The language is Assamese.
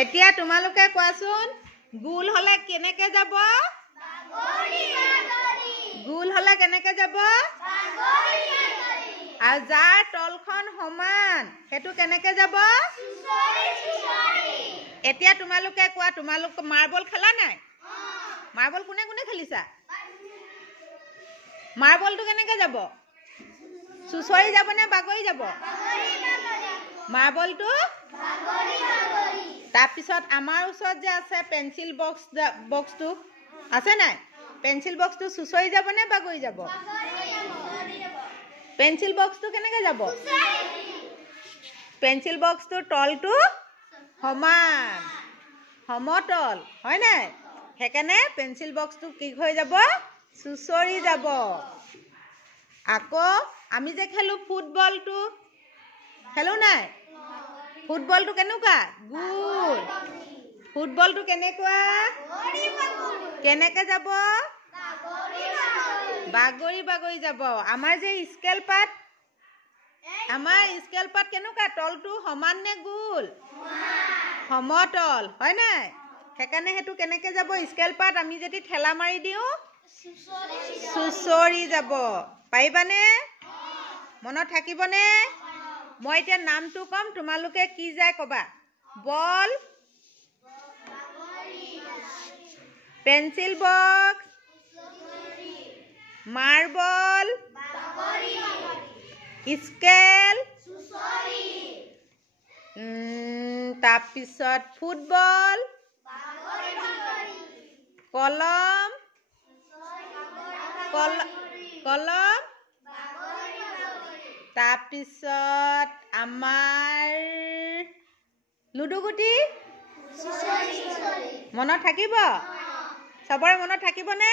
এতিয়া তোমালোকে কোৱাচোন গোল হলে কেনেকে যাব? গোল হলে কেনেকে যাব? আৰু যাৰ তলখন সমান হেতু কেনেকে যাব? এতিয়া তোমালোকে কোৱা তোমালোক মাৰ্বল খেলা নাই? মাৰ্বল কোনে কোনে খেলিছা? মাৰ্বলটো কেনেকে যাব? চুচৰি যাব নে বাগৰি যাব? মাৰ্বলটো তাৰপিছত আমাৰ ওচৰত যে আছে পেন্সিল বক্সটো আছে নাই? পেন্সিল বক্সটো চুচৰি যাব নে বাগৰি যাব? পেন্সিল বক্সটো কেনেকে যাব? পেন্সিল বক্সটোৰ তলটো সমান সমতল হয় নাই? সেইকাৰণে পেন্সিল বক্সটো কি হৈ যাব? চুচৰি যাব। আকৌ আমি যে খেলো ফুটবলটো খেলো নাই? ফুটবলটো কেনেকুৱা? গোল। ফুটবলটো কেনেকুৱা? কেনেকে যাব? বাগৰি বাগৰি যাব। আমাৰ যে স্কেল পাত কেনেকুৱা? তলটো সমান নে গোল? সমতল হয় নাই? সেইকাৰণে হেতু কেনেকে যাব? স্কেল পাত আমি যদি ঠেলা মাৰি দিওঁ চুচৰি যাব। পাৰিবানে? মনত থাকিবনে? মই এতিয়া নামটো কম তোমালোকে কি যায় কবা। বল, পেন্সিল বক্স, মাৰ্বল, স্কেল, তাৰপিছত ফুটবল, কলম, তাৰপিছত আমাৰ লুডুগুটি মনত থাকিব? চবৰে মনত থাকিবনে?